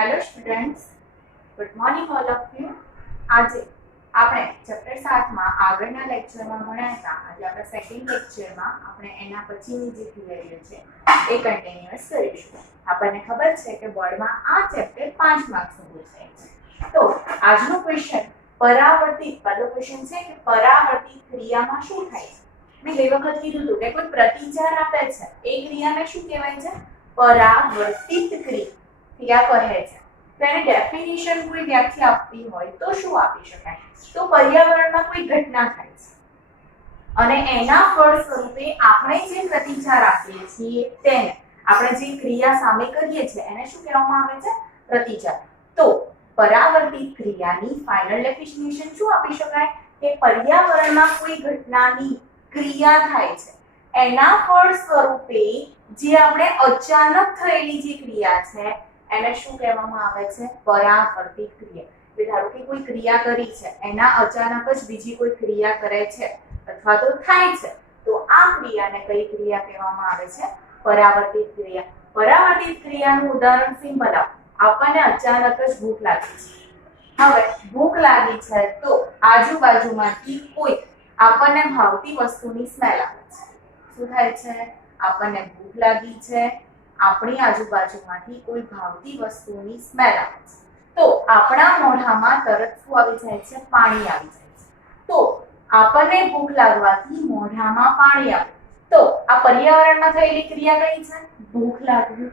Hello students, good morning all of you. આજે આપણે chapter 7 માં આગળના લેક્ચરમાં ભણ્યા હતા. આજે આપણે સેકન્ડ લેક્ચરમાં આપણે એના પછીની જે થિયરીઓ છે એ કન્ટિન્યુઅસ કરીશું. આપણને ખબર છે કે બોર્ડમાં આ ચેપ્ટર 5 માર્ક્સનું પૂછાય છે. તો આજનો ક્વેશ્ચન પરાવર્તિત પહેલો ક્વેશ્ચન છે કે પરાવર્તિત ક્રિયામાં શું થાય છે. મેં ગઈ વખત કીધું હતું કે કોઈ પ્રતિચાર આપે છે એ ક્રિયાને શું કહેવાય છે? પરાવર્તિત ક્રિયા કહે છે. તો એને ડેફિનેશન કોઈ વ્યાખ્યા આપવી હોય તો શું આપી શકાય? તો પર્યાવરણમાં કોઈ ઘટના થાય છે અને એના ફળ સ્વરૂપે આપણે જે પ્રતિચાર આપીએ છીએ તેને આપણે જે ક્રિયા સામે કરીએ છીએ એને શું કહેવામાં આવે છે? પ્રતિચાર. તો પરાવર્તિત ક્રિયાની ફાઇનલ ડેફિનેશન શું આપી શકાય કે પર્યાવરણમાં કોઈ ઘટનાની ક્રિયા થાય છે એના ફળ સ્વરૂપે જે આપણે અચાનક થયેલી જે ક્રિયા છે એને શું કહેવામાં આવે છે? પરાવર્તિત ક્રિયા. એટલે ધારો કે કોઈ ક્રિયા કરી છે એના અચાનક જ બીજી કોઈ ક્રિયા કરે છે અથવા તો થાય છે તો આ ક્રિયાને કઈ ક્રિયા કહેવામાં આવે છે? પરાવર્તિત ક્રિયા. પરાવર્તિત ક્રિયાનું ઉદાહરણ સિમ્પલ આપણને અચાનક જ ભૂખ લાગી છે. હવે ભૂખ લાગી છે તો આજુબાજુમાંથી કોઈ આપણને ભાવતી વસ્તુની સ્મેલ આવે છે. શું થાય છે? આપણને ભૂખ લાગી છે, આપણી આજુબાજુમાંથી કોઈ ભાવતી વસ્તુની સ્મેલ આવે છે તો આપણા મોઢામાં તરત શું આવી જાય છે? પાણી આવી જાય છે. તો આપણને ભૂખ લાગવાથી મોઢામાં પાણી આવે તો આ પર્યાવરણમાં થયેલી ક્રિયા કઈ છે? ભૂખ લાગવી.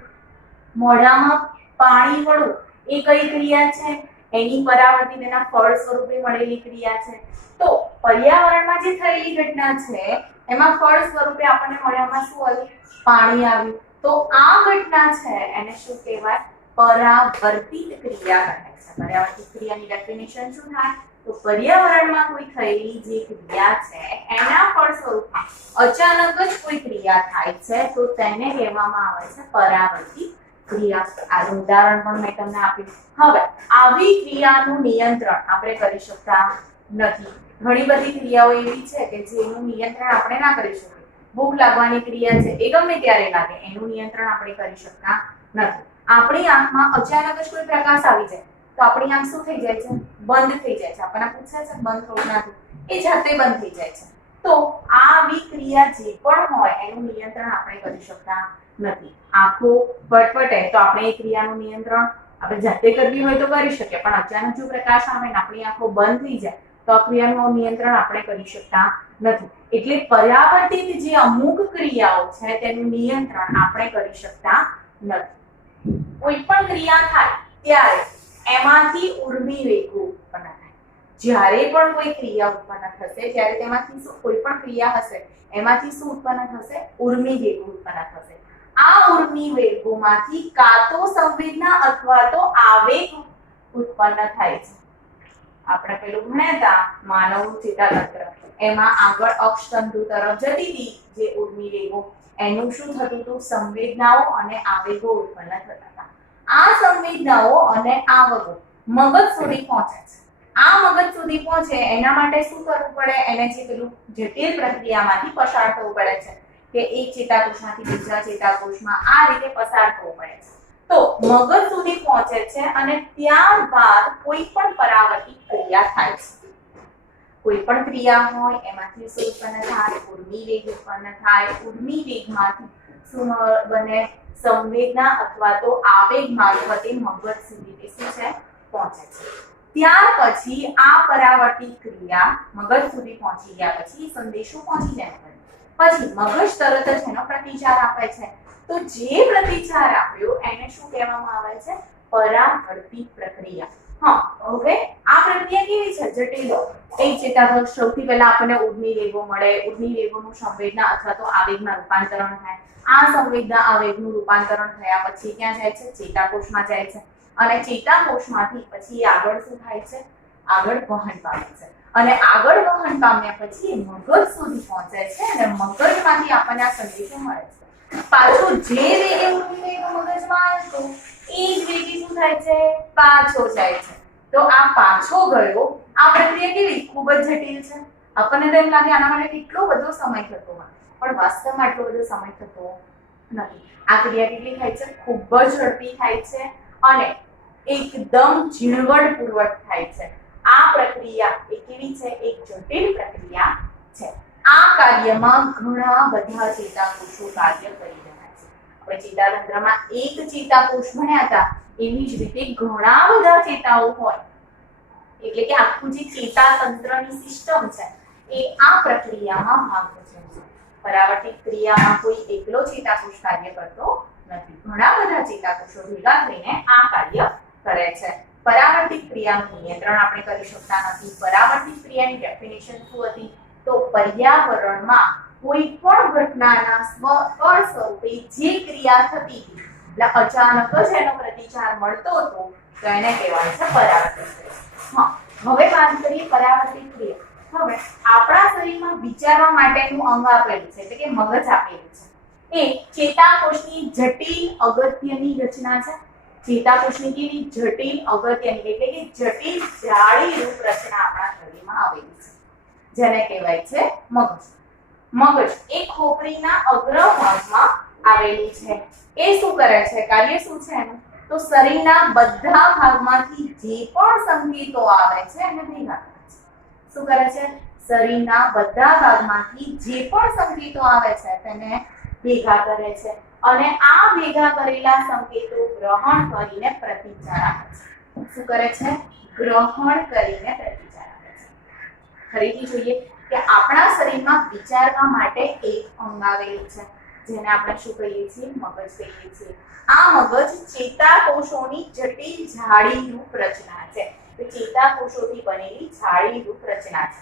મોઢામાં પાણી વળવું એ કઈ ક્રિયા છે? એની પરાવર્તિત એના ફળ સ્વરૂપે મળેલી ક્રિયા છે. તો પર્યાવરણમાં જે થયેલી ઘટના છે એમાં ફળ સ્વરૂપે આપણને મોઢામાં શું આવ્યું? પાણી આવ્યું. તો આ ઘટના છે એને શું કહેવાય? પરાવર્તિત ક્રિયા કહે છે. પરાવર્તિત ક્રિયાની ડેફિનેશન શું થાય? તો પર્યાવરણમાં કોઈ થયેલી જે ક્રિયા છે એના ફળ સ્વરૂપે અચાનક જ કોઈ ક્રિયા થાય છે તો તેને કહેવામાં આવે છે પરાવર્તિત ક્રિયા. આનું ઉદાહરણ પણ મેં તમને આપ્યું. હવે આવી ક્રિયાનું નિયંત્રણ આપણે કરી શકતા નથી. ઘણી બધી ક્રિયાઓ એવી છે કે જેનું નિયંત્રણ આપણે ના કરી શકીએ. ભૂખ લાગવાની ક્રિયા છે એ ગમે ત્યારે લાગે એનું નિયંત્રણ આપણે કરી શકતા નથી. આપણી આંખમાં અચાનક જ કોઈ પ્રકાશ આવી જાય તો આપણી આંખ શું થઈ જાય છે? બંધ થઈ જાય છે. આપણને પૂછે છે બંધ થવું ના થવું, એ જાતે બંધ થઈ જાય છે. તો આવી ક્રિયા જે પણ હોય એનું નિયંત્રણ આપણે કરી શકતા નથી. આંખો ફટફટે તો આપણે એ ક્રિયાનું નિયંત્રણ આપણે જાતે કરવી હોય તો કરી શકીએ પણ અચાનક જો પ્રકાશ આવે ને આપણી આંખો બંધ થઈ જાય તો આ ક્રિયાનું નિયંત્રણ આપણે કરી શકતા નથી. એટલે પરાવર્તિત જે અમુક ક્રિયાઓ છે તેનું નિયંત્રણ આપણે કરી શકતા નથી. કોઈ પણ ક્રિયા થાય ત્યારે એમાંથી ઉર્મી વેગો ઉત્પન્ન થાય. જ્યારે પણ કોઈ ક્રિયા ઉત્પન્ન થશે ત્યારે તેમાંથી કોઈ પણ ક્રિયા હશે એમાંથી શું ઉત્પન્ન થશે? ઉર્મી વેગો ઉત્પન્ન થશે. આ ઉર્મી વેગોમાંથી કાં તો સંવેદના અથવા તો આવેગ ઉત્પન્ન થાય છે. આપણે પેલું ભણ્યા હતા માનવ ચેતાતંત્ર એમાં આગળ અક્ષતંતુ તરફ જતી હતી જે ઉર્મી વેગો એનું શું થતું હતું? સંવેદનાઓ અને આવેગો ઉત્પન્ન થતા હતા. આ સંવેદનાઓ અને આવેગો મગજ સુધી પહોંચે છે. આ મગજ સુધી પહોંચે એના માટે શું કરવું પડે? એને જે પેલું જટિલ પ્રક્રિયામાંથી પસાર થવું પડે છે કે એક ચેતાકોષમાંથી બીજા ચેતાકોષમાં આ રીતે પસાર થવું પડે છે. તો મગજ સુધી પહોંચે છે અને ત્યારબાદ કોઈ પણ પરાવર્તિત ક્રિયા થાય છે. કોઈ પણ ક્રિયા હોય એમાંથી શું ઉત્પન્ન થાય? ઉર્મી વેગ ઉત્પન્ન થાય. ઉર્મી વેગમાંથી શું બને? સંવેદના અથવા તો આવેગ મારફતે મગજ સુધી શું છે? પહોંચે છે. ત્યાર પછી આ પરાવર્તિત ક્રિયા મગજ સુધી પહોંચી ગયા પછી સંદેશો પહોંચી જાય પછી મગજ તરત જ એનો પ્રતિચાર આપે છે. તો જે પ્રતિચાર આપ્યો એને શું કહેવામાં આવે છે? પરાવર્તિત પ્રક્રિયા. હવે આ પ્રક્રિયા કેવી છે? જટિલ. એક ચેતાકોષ સૌથી પહેલા આપણને ઉર્મી વેગો મળે. ઉર્મી વેગોનું સંવેદના અથવા તો આવેગમાં રૂપાંતરણ થાય. આ સંવેદના આવેગનું રૂપાંતરણ થયા પછી ક્યાં જાય છે? ચેતાકોષમાં જાય છે અને ચેતાકોષમાંથી પછી આગળ શું થાય છે? આગળ વહન પામે છે અને આગળ વહન પામ્યા પછી મગજ સુધી પહોંચે છે અને મગજમાંથી આપણને આ સંદેશો મળે છે. પાછો જે વેગે ઉર્મી વેગ મગજમાં આવ્યો એ જ વેગે શું થાય છે? પાછો જાય છે. તો આ પાછો ગયો આ પ્રક્રિયા કેવી? ખૂબ જ જટિલ છે. આપણને તો એમ લાગે આના માટે કેટલો બધો સમય થતો હોય પણ વાસ્તવમાં એટલો બધો સમય થતો નથી. આ ક્રિયા કેટલી થાય છે? ખૂબ જ ઝડપી થાય છે અને એકદમ ઝીણવટપૂર્વક થાય છે. આ પ્રક્રિયા એ કેવી છે? એક જટિલ પ્રક્રિયા છે. આ કાર્યમાં ઘણા બધા ચેતાકોષો કાર્ય કરી રહ્યા છે. આપણે ચેતાતંત્રમાં એક ચેતાકોષ ભણ્યા હતા, એવી જ રીતે ઘણા બધા ચેતાઓ હોય, એટલે કે આખું જે ચેતાતંત્રની સિસ્ટમ છે એ આ પ્રક્રિયામાં ભાગ ભજવે છે. પરાવર્તિત ક્રિયામાં કોઈ એકલો ચેતાકોષ કાર્ય કરતો નથી, ઘણા બધા ચેતાકોષો ભેગા થઈને આ કાર્ય કરે છે. પરાવર્તિત ક્રિયાનું નિયંત્રણ આપણે કરી શકતા નથી. પરાવર્તિત ક્રિયાની ડેફિનેશન શું હતી? તો પર્યાવરણમાં કોઈ પણ ઘટનાના સ્વકળ સ્વરૂપે જે ક્રિયા થતી હતી, એટલે અચાનક જ એનો પ્રતિચાર મળતો હતો, તો એને કહેવાય છે પરાવર્તિત ક્રિયા. હવે વાત કરીએ પરાવર્તિત ક્રિયા. હવે આપણા શરીરમાં વિચારવા માટેનું અંગ આપેલું છે, એટલે કે મગજ આપેલું છે. એ ચેતાકોષની જટિલ અગત્યની રચના છે. ચેતાકોષની કેવી? જટિલ અગત્યની, એટલે કે જટિલ જાળી રૂપ રચના આપણા શરીરમાં આવેલી છે, જેને કહેવાય છે મગજ. મગજ એ ખોપરીના અગ્રભાગમાં આવેલું છે. એ શું કરે છે? કાર્ય શું છે એનું? તો શરીરના બધા ભાગમાંથી જે પણ સંકેતો આવે છે એને ભેગા કરે છે. શું કરે છે? શરીરના બધા ભાગમાંથી જે પણ સંકેતો આવે છે તેને ભેગા કરે છે, અને આ ભેગા કરેલા સંકેતો ગ્રહણ કરીને પ્રતિચાર આપે છે. શું કરે છે? ગ્રહણ કરીને પ્રતિચાર આપે છે. ફરીથી જોઈએ કે આપણા શરીરમાં વિચારવા માટે એક અંગ આવેલું છે, જેને આપણે શું કહીએ છીએ? મગજ કહીએ છીએ. આ મગજ ચેતાકોષોની જટિલ જાળીરૂપ રચના છે. ચેતાકોષોથી બનેલી જાળીરૂપ રચના છે.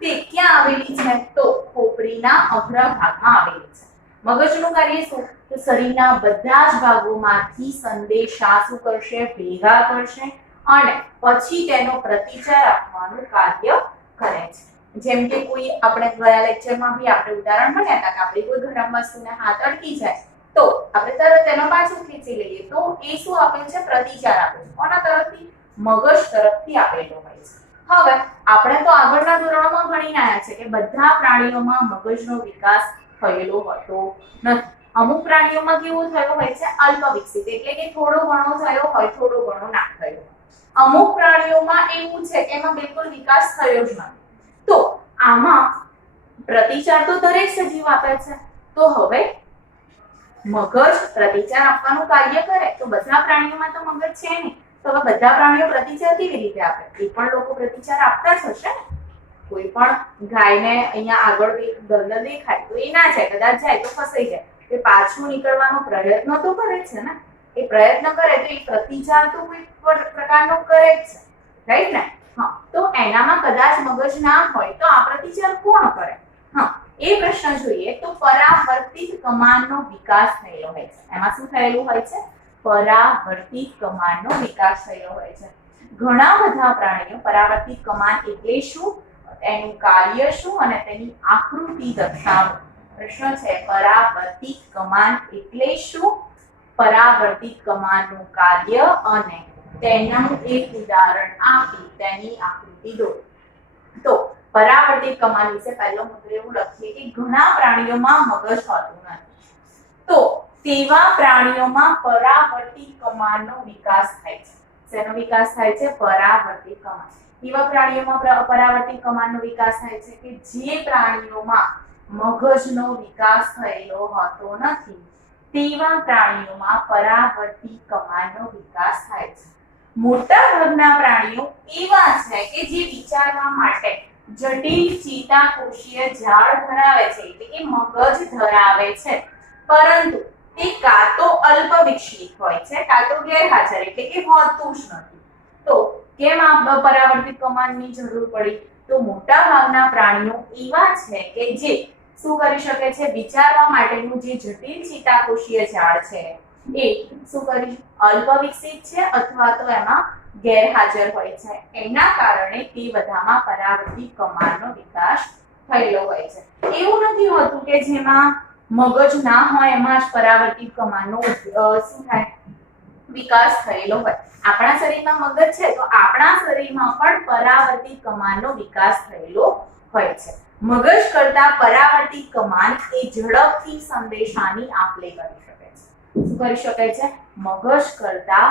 તે ક્યાં આવેલી છે? તો ખોપરીના અગ્રભાગમાં આવેલી છે. મગજનું કાર્ય શું? તો શરીરના બધા જ ભાગોમાંથી સંદેશા શું કરશે? ભેગા કરશે અને પછી તેનો પ્રતિચાર આપવાનું કાર્ય કરે છે. જેમ કે કોઈ આપણે ગયા લેક્ચરમાં બી આપણે ઉદાહરણ ભણ્યા હતા કે આપણે કોઈ ગરમ વસ્તુને હાથ અડકી જાય તો આપણે તરત તેનો પાછું ખેંચી લઈએ, તો એ શું આપે છે? પ્રતિચાર આપે છે. કોના તરફથી? મગજ તરફથી આપેલો હોય છે. હવે આપણે તો આગળના ધોરણોમાં ભણીને આવ્યા છે કે બધા પ્રાણીઓમાં મગજનો વિકાસ થયેલો હોતો નથી. અમુક પ્રાણીઓમાં કેવું થયું હોય છે? અલ્પ વિકસિત, એટલે કે થોડો ઘણો થયો હોય, થોડો ઘણો ના થયો. અમુક પ્રાણીઓમાં એવું છે કે એમાં બિલકુલ વિકાસ થયો જ નથી. તો આમાં પ્રતિચાર તો દરેક સજીવ આપે છે. તો હવે મગજ પ્રતિચાર આપવાનું કાર્ય કરે તો બધા પ્રાણીઓમાં તો મગજ છે નહીં, તો હવે બધા પ્રાણીઓ પ્રતિચાર કેવી રીતે આપે? એ પણ લોકો પ્રતિચાર આપતા જ હશે ને. કોઈ પણ ગાયને અહીંયા આગળ એક દલદલ દેખાય તો એ ના જાય, કદાચ જાય તો ફસાઈ જાય, એ પાછું નીકળવાનો પ્રયત્ન તો કરે છે ને. એ પ્રયત્ન કરે તો એ પ્રતિચાર તો કોઈ પ્રકારનો કરે જ છે, રાઈટ ને? તો એનામાં કદાચ મગજ ના હોય તો આ પ્રતિચાર કોણ કરે? એ પ્રશ્ન જોઈએ તો પરાવર્તિત કમાનનો વિકાસ થયેલો હોય છે. એમાં શું થયેલું હોય છે? પરાવર્તિત કમાનનો વિકાસ થયેલો હોય છે. ઘણા બધા પ્રાણીઓ પરાવર્તિત કમાન એટલે શું, એનું કાર્ય શું અને તેની આકૃતિ દર્શાવો. પ્રશ્ન છે પરાવર્તિત કમાન એટલે શું, પરાવર્તિત કમાનનું કાર્ય અને તેનું એક ઉદાહરણ આપી તેની આકૃતિ દોરો. તો પરાવર્તિત કમાન વિશે પહેલો મુદ્દો એવું લખીએ કે ઘણા પ્રાણીઓમાં મગજ હોતું નથી, તો તેવા પ્રાણીઓમાં પરાવર્તિત કમાનનો વિકાસ થાય છે. શેનો વિકાસ થાય છે? પરાવર્તિત કમાન. એવા પ્રાણીઓમાં પરાવર્તિત કમાનનો વિકાસ થાય છે કે જે પ્રાણીઓમાં મગજનો વિકાસ થયેલો હોતો નથી, તેવા પ્રાણીઓમાં પરાવર્તિત કમાનનો વિકાસ થાય છે. મોટા ભાગના પ્રાણીઓ એવા છે કે જે વિચારવા માટે જટિલ ચેતાકોષીય જાળ ધરાવે છે, એટલે કે મગજ ધરાવે છે, પરંતુ તે કાં તો અલ્પ વિકસિત હોય છે કાં તો ગેરહાજર, એટલે કે હોતું જ નથી. તો કેમ આ પરાવર્તિત કમાનની જરૂર પડી? તો મોટા ભાગના પ્રાણીઓ એવા છે કે જે શું કરી શકે છે? વિચારવા માટેનું જે જટિલ ચેતાકોષીય જાળ છે એ શું કરી અલ્પ વિકસિત છે અથવા તો એમાં ગેરહાજર હોય છે. એના કારણે તે બધામાં પરાવર્તિત કમાનનો વિકાસ થયેલો હોય છે. એવું નથી હોતું કે જેમાં મગજ ના હોય એમાં જ પરાવર્તિત કમાનનો શું થાય? વિકાસ થયેલો હોય. આપણા શરીરમાં મગજ છે તો આપણા શરીરમાં પણ પરાવર્તિત કમાનનો વિકાસ થયેલો હોય છે. મગજ કરતા પરાવર્તિત કમાન એ ઝડપથી સંદેશાની આપ-લે કરી શકે છે. શું કરી શકે છે? મગજ કરતા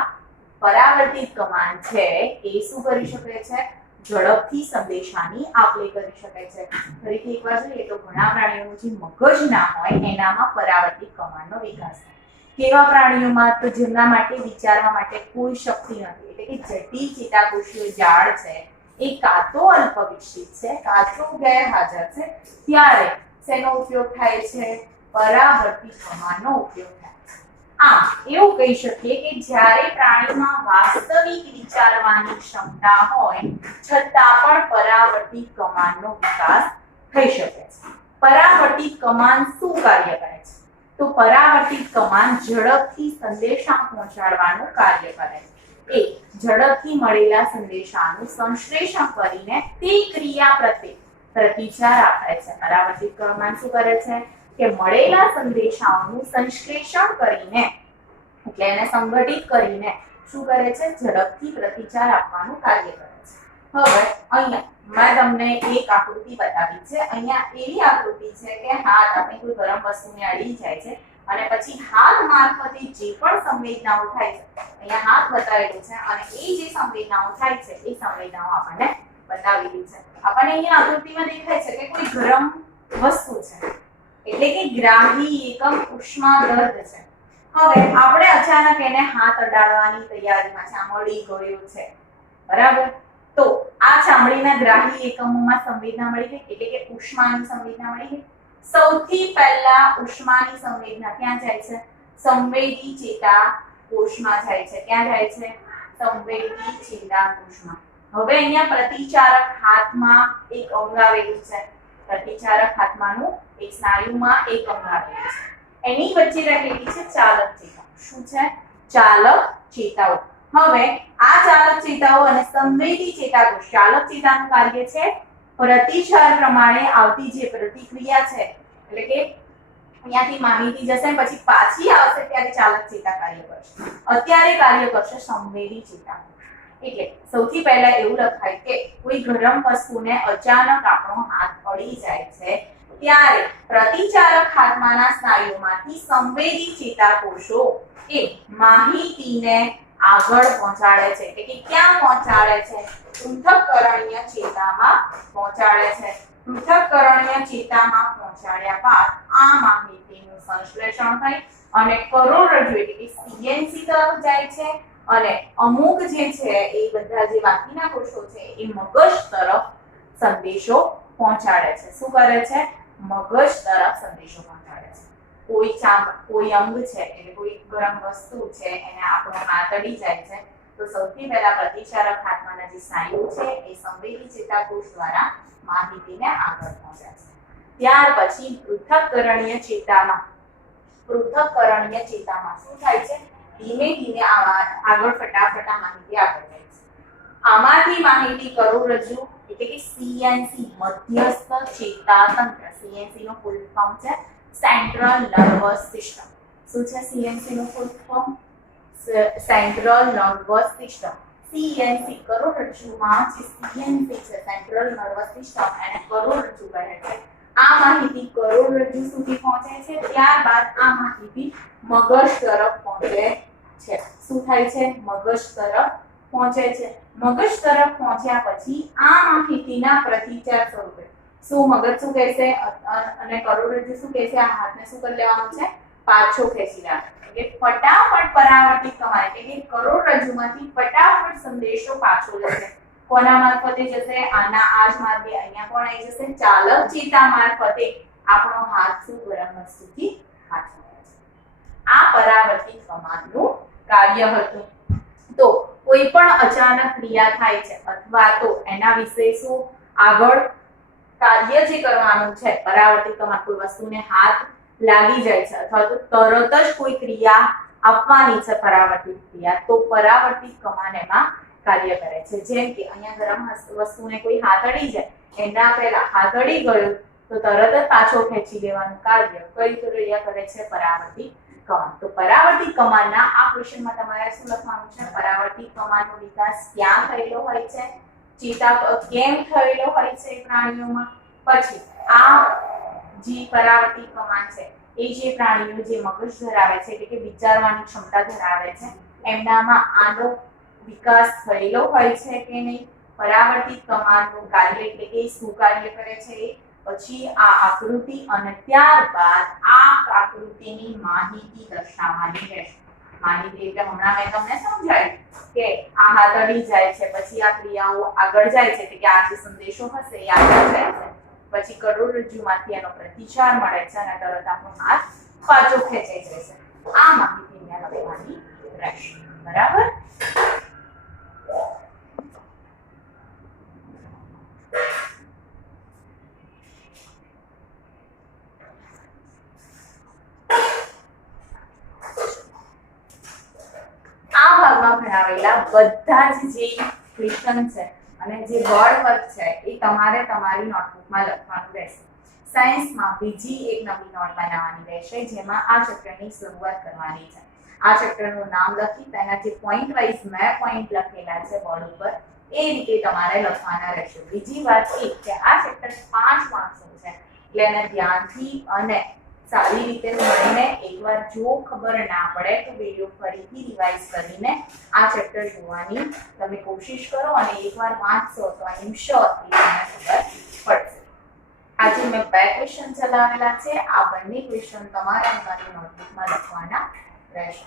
પરાવર્તિત કમાન છે એ શું કરી શકે છે? ઝડપથી સંદેશાની આપ-લે કરી શકે છે. ફરીથી એકવાર જોઈએ તો ઘણા પ્રાણીઓનું જે મગજ ના હોય એનામાં પરાવર્તિત કમાનનો વિકાસ થાય. કેવા પ્રાણીઓમાં? તો જેમના માટે વિચારવા માટે કોઈ શક્તિ નથી, એટલે કે જટિલ ચેતાકોષીય જાળ છે એ કાં તો અલ્પ વિકસિત છે કાં તો ગેરહાજર છે, ત્યારે શેનો ઉપયોગ થાય છે? પરાવર્તિત કમાનનો ઉપયોગ થાય છે. આમ એવું કહી શકીએ કે જ્યારે પ્રાણીમાં વાસ્તવિક વિચારવાની ક્ષમતા હોય છતાં પણ પરાવર્તિત કમાનનો વિકાસ થઈ શકે છે. પરાવર્તિત કમાન શું કાર્ય કરે છે? તો પરાવર્તિત કમાન ઝડપથી સંદેશા પહોંચાડવાનું કાર્ય કરે છે. એ ઝડપથી મળેલા સંદેશાનું સંશ્લેષણ કરીને તે ક્રિયા પ્રત્યે પ્રતિચાર આપે છે. પરાવર્તિત કમાન શું કરે છે કે મળેલા સંદેશાઓનું સંશ્લેષણ કરીને, એટલે એને સંગઠિત કરીને શું કરે છે? ઝડપથી પ્રતિચાર આપવાનું કાર્ય કરે છે. હવે અહીંયા મેં તમને એક આકૃતિ બતાવી છે. અહીંયા એવી આકૃતિ છે કે હાથ આપણે કોઈ ગરમ વસ્તુને અડી જાય છે અને પછી હાથ મારફતે જે પણ સંવેદનાઓ થાય છે, અહીંયા હાથ બતાવેલો છે અને એ જે સંવેદનાઓ થાય છે એ સંવેદનાઓ આપણને બતાવેલી છે. આપણને અહીંયા આકૃતિમાં દેખાય છે કે કોઈ ગરમ વસ્તુ છે, એટલે કે ગ્રાહી એકમ ઉષ્માદર્દ છે. હવે આપણે અચાનક એને હાથ અડાડવાની તૈયારીમાં છે, આમ અડી ગયો છે, બરાબર? તો આ ચામડીના ગ્રાહી એકમોમાં સંવેદના મળી ગઈ, એટલે કે ઉષ્માની સંવેદના મળી ગઈ. સૌથી પહેલા ઉષ્માની સંવેદના ક્યાં જાય છે? સંવેદી ચેતાકોષમાં જાય છે. ક્યાં જાય છે? સંવેદી ચેતાકોષમાં. હવે અહીંયા પ્રતિચારક હાથમાં એક અંગ આવેલું છે. પ્રતિચારક હાથમાંનું એક સ્નાયુમાં એક અંગ આવેલું છે. એની વચ્ચે રહેલી છે ચાલક ચેતાઓ. શું છે? ચાલક ચેતાઓ. હવે આ ચાલક ચેતાઓ અને સંવેદી ચેતાકોષ, ચાલક ચેતાનું કાર્ય છે પ્રતિચાર પ્રમાણે આવતી જે પ્રતિક્રિયા છે, એટલે કે અહીંયાથી માહિતી જશે પછી પાછી આવશે ત્યારે ચાલક ચેતા કાર્ય કરશે. અત્યારે કાર્ય કરશે સંવેદી ચેતાકોષ. એટલે સૌથી પહેલા એવું લખાય કે કોઈ ગરમ વસ્તુને અચાનક આપણો હાથ અડી જાય છે ત્યારે પ્રતિચારક હાથમાંના સ્નાયુમાંથી સંવેદી ચેતાકોષો એ માહિતીને આગળ પહોંચાડે છે, એટલે કે ક્યાં પહોંચાડે છે? પૃથક્કરણીય ચેતામાં પહોંચાડે છે. પૃથક્કરણીય ચેતામાં પહોંચાડ્યા બાદ આ માહિતીનું સંશ્લેષણ થઈ અને કરોડરજ્જુ એટલે કે સીએનસી તરફ જાય છે અને અમુક જે છે એ બધા જે બાકીના કોષો છે એ મગજ તરફ સંદેશો પહોંચાડે છે. શું કરે છે? મગજ તરફ સંદેશો પહોંચાડે છે. કોઈ અંગ છે, એટલે કોઈ ગરમ વસ્તુ છે, એને આપણો હાથ અડી જાય છે તો સૌથી પહેલા પ્રતિચારક હાથમાંના જે સ્નાયુ છે એ સંવેદી ચેતાકોષ દ્વારા માહિતીને આગળ પહોંચાડે છે. ત્યાર પછી પૃથક્કરણીય ચેતામાં શું થાય છે? ધીમે ધીમે આગળ ફટાફટ માહિતી આગળ જાય છે. આમાંથી માહિતી કરોડરજ્જુ એટલે કે સીએનસી મધ્યસ્થ ચેતાતંત્ર, સીએનસી નો ફૂલ ફોર્મ છે સેન્ટ્રલ નર્વસ સિસ્ટમ. શું છે સીએનસી નું full form? Central nervous system. CNC કરોડરજ્જુમાં જે સીએનસી છે સેન્ટ્રલ નર્વસ સિસ્ટમ, એને કરોડરજ્જુ કહે છે. આ માહિતી કરોડરજ્જુ સુધી પહોંચે છે, ત્યારબાદ આ માહિતી મગજ તરફ પહોંચે છે. શું થાય છે? મગજ તરફ પહોંચે છે. મગજ તરફ પહોંચ્યા પછી આ માહિતીના પ્રતિચાર સ્વરૂપે શું મગજ શું કહેશે અને કરોડરજ્જુ શું કહેશે? આ હાથને શું કરી લેવાનું છે? પાછો ખેંચી લેવાનો. એટલે ફટાફટ પરાવર્તિત કમાન, એટલે કે કરોડરજ્જુમાંથી ફટાફટ સંદેશો પાછો લેશે. કોના મારફતે જશે? આના આ જ માર્ગે અહીંયા કોણ આવી જશે? ચાલક ચેતા મારફતે આપણો હાથ શું ગરમ વસ્તુથી પાછો લેશે. આ પરાવર્તિત કમાનનું કાર્ય હતું. તો કોઈ પણ અચાનક ક્રિયા થાય છે અથવા તો એના વિશે શું આગળ કાર્ય જે કરવાનું છે, પરાવર્તિત કમાન, કોઈ વસ્તુને હાથ લાગી જાય છે અથવા તો તરત જ કોઈ ક્રિયા આપવાની છે પરાવર્તિત ક્રિયા, તો પરાવર્તિત કમાન એમાં કાર્ય કરે છે. જેમ કે અહીંયા ગરમ વસ્તુને કોઈ હાથ અડી જાય, એના પહેલા હાથ અડી ગયો તો તરત જ પાછો ખેંચી લેવાનું કાર્ય કઈ ક્રિયા કરે છે? પરાવર્તિત કમાન. તો પરાવર્તિત કમાનના આ ક્વેશ્ચનમાં તમારે શું લખવાનું છે? પરાવર્તિત કમાનનો વિકાસ ક્યાં થયેલો હોય છે? ચેતા કેમ થયેલો હોય છે પ્રાણીઓમાં? પછી આ જે પરાવર્તિત કમાન છે એ જે પ્રાણીઓ જે મગજ ધરાવે છે, એટલે કે વિચારવાની ક્ષમતા ધરાવે છે, એમનામાં આનો વિકાસ થયેલો હોય છે કે નહીં, પરાવર્તિત કમાન્ડનું કાર્ય એટલે કે શું કાર્ય કરે છે એ, પછી આ આકૃતિ અને ત્યારબાદ આ આકૃતિની માહિતી દર્શાવવાની રહેશે. માહિતી એટલે હમણાં મેં તમને સમજાવ્યું કે આ હાથ અડી જાય છે, પછી આ ક્રિયાઓ આગળ જાય છે એટલે કે આ જે સંદેશો હશે એ આગળ જાય છે, પછી કરોડરજ્જુમાંથી એનો પ્રતિચાર મળે છે અને તરત આપણો હાથ પાછો ખેંચાઈ જશે. આ માહિતી અહીંયા લખવાની રહેશે. બરાબર? આ ભાગમાં ભણાવેલા બધા જ જે ક્વેશ્ચન છે અને જે વર્ડ વર્ક છે એ તમારે તમારી નોટબુકમાં લખવાનું રહેશે. સાયન્સમાં બીજી એક નવી નોટ બનાવવાની રહેશે જેમાં આ ચેપ્ટરની શરૂઆત કરવાની છે. આ ચેપ્ટરનું નામ લખી તેના જે પોઈન્ટ વાઇઝ મેં પોઈન્ટ લખેલા છે બોર્ડ ઉપર એ રીતે તમારે લખવાના રહેશે. બીજી વાત એ કે આ ચેપ્ટર 5 માર્ક્સનું છે એટલે એને ધ્યાનથી અને સારી રીતે ભણીને એકવાર જો ખબર ના પડે તો વિડિયો ફરીથી રિવાઇઝ કરીને આ ચેપ્ટર જોવાની તમે કોશિશ કરો અને એકવાર વાંચશો તો આઈ એમ શ્યોર કે તમને ખબર પડશે. આજે મેં 2 ક્વેશ્ચન ચલાવેલા છે. આ બંને ક્વેશ્ચન તમારે તમારી નોટબુકમાં લખવાના રહેશે.